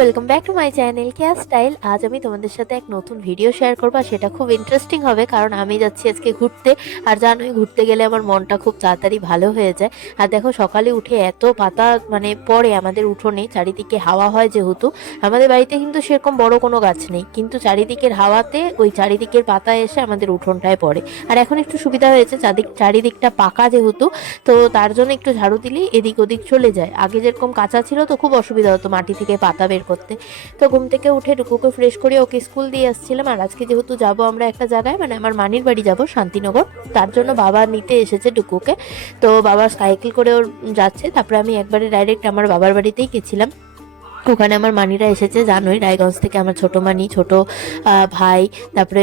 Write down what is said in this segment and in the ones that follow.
Welcome back to my channel care style আজ আমি তোমাদের সাথে এক নতুন ভিডিও শেয়ার করব সেটা খুব ইন্টারেস্টিং হবে, কারণ আমি যাচ্ছি আজকে ঘুরতে। আর জানোই, ঘুরতে গেলে আমার মনটা খুব তাড়াতাড়ি ভালো হয়ে যায়। আর দেখো, সকালে উঠে এত পাতা মানে পড়ে আমাদের উঠোনে, চারিদিকে হাওয়া হয় যেহেতু। আমাদের বাড়িতে কিন্তু সেরকম বড় কোনো গাছ নেই, কিন্তু চারিদিকের হাওয়াতে ওই চারিদিকের পাতা এসে আমাদের উঠোনটায় পড়ে। আর এখন একটু সুবিধা হয়েছে, চারিদিক, চারিদিকটা পাকা যেহেতু, তো তার জন্য একটু ঝাড়ু দিলেই এদিক ওদিক চলে যায়। আগে যেরকম কাঁচা ছিল তো খুব অসুবিধা হতো, মাটি থেকে পাতা বের করতে। তো ঘুম থেকে উঠে টুকুকে ফ্রেশ করে ওকে স্কুল দিয়ে আসছিলাম। আর আজকে যেহেতু যাব আমরা একটা জায়গায় মানে আমার মানির বাড়ি যাব, শান্তিনগর। তার জন্য বাবা নিতে এসেছে টুকুকে তো বাবা সাইকেল করে ওর যাচ্ছে। তারপরে আমি একবারে ডাইরেক্ট আমার বাবার বাড়িতেই গেছিলাম। ওখানে আমার মানিরা এসেছে, জানোই, রায়গঞ্জ থেকে আমার ছোট মানি, ছোট ভাই, তারপরে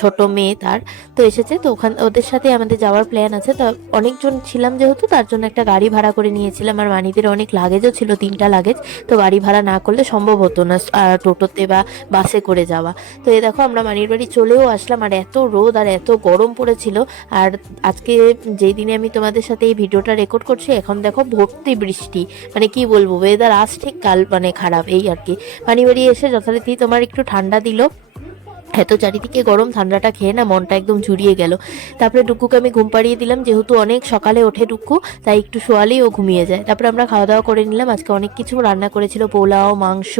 ছোট মেয়ে তার, তো এসেছে। তো ওখান, ওদের সাথে আমাদের যাওয়ার প্ল্যান আছে। তো অনেকজন ছিলাম যেহেতু, তার জন্য একটা গাড়ি ভাড়া করে নিয়েছিলাম। আর মানিদের অনেক লাগেজও ছিল, তিনটা লাগেজ তো গাড়ি ভাড়া না করলে সম্ভব হতো না টোটোতে বা বাসে করে যাওয়া। তো এই দেখো, আমরা মানির বাড়ি চলেও আসলাম। আর এত রোদ আর এত গরম পড়েছিল। আর আজকে যেই দিনে আমি তোমাদের সাথে এই ভিডিওটা রেকর্ড করছি, এখন দেখো ভর্তি বৃষ্টি। মানে কি বলব ওয়েদার আজ ঠিক কাল মানে খারাপ, এই আর কি। পানি বাড়ি এসে যথারীতি তোমার একটু ঠান্ডা দিল। এত চারিদিকে গরম, ঠান্ডাটা খেয়ে না মনটা একদম জুড়িয়ে গেল। তারপরে ডুকুকে আমি ঘুম পাড়িয়ে দিলাম, যেহেতু অনেক সকালে ওঠে ডুকু, তাই একটু শোয়ালেই ও ঘুমিয়ে যায়। তারপরে আমরা খাওয়া দাওয়া করে নিলাম। আজকে অনেক কিছু রান্না করেছিল, পোলাও, মাংস,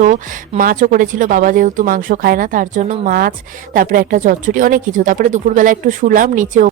মাছও করেছিল। বাবা যেহেতু মাংস খায় না, তার জন্য মাছ, তারপরে একটা চচ্চড়ি, অনেক কিছু। তারপরে দুপুরবেলা একটু শুলাম, নিচে